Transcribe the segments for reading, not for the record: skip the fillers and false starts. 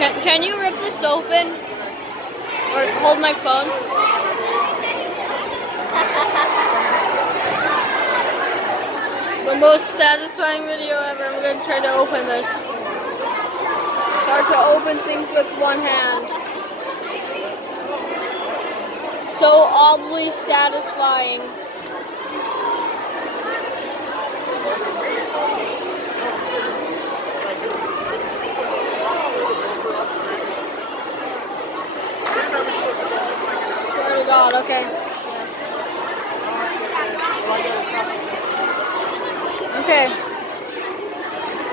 Can you rip this open? Or hold my phone? The most satisfying video ever. I'm gonna try to open this. Start to open things with one hand. So oddly satisfying. Swear to God, okay. Yeah. Okay.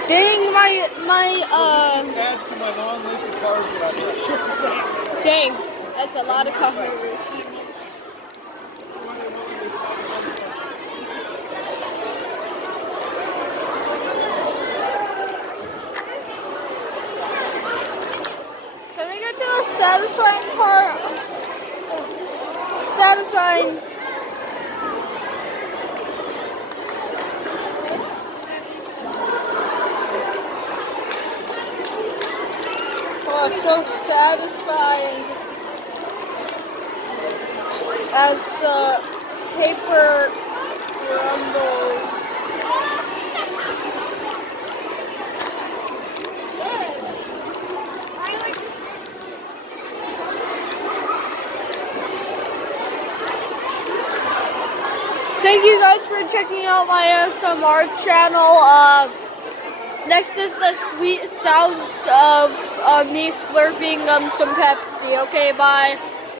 Dang, This adds to my long list of cars that I wish. Dang, that's a lot of covers. Can we get to the satisfying part? Satisfying. Oh, so satisfying. As the paper crumbles. Thank you guys for checking out my ASMR channel. Next is the sweet sounds of me slurping some Pepsi. Okay, bye.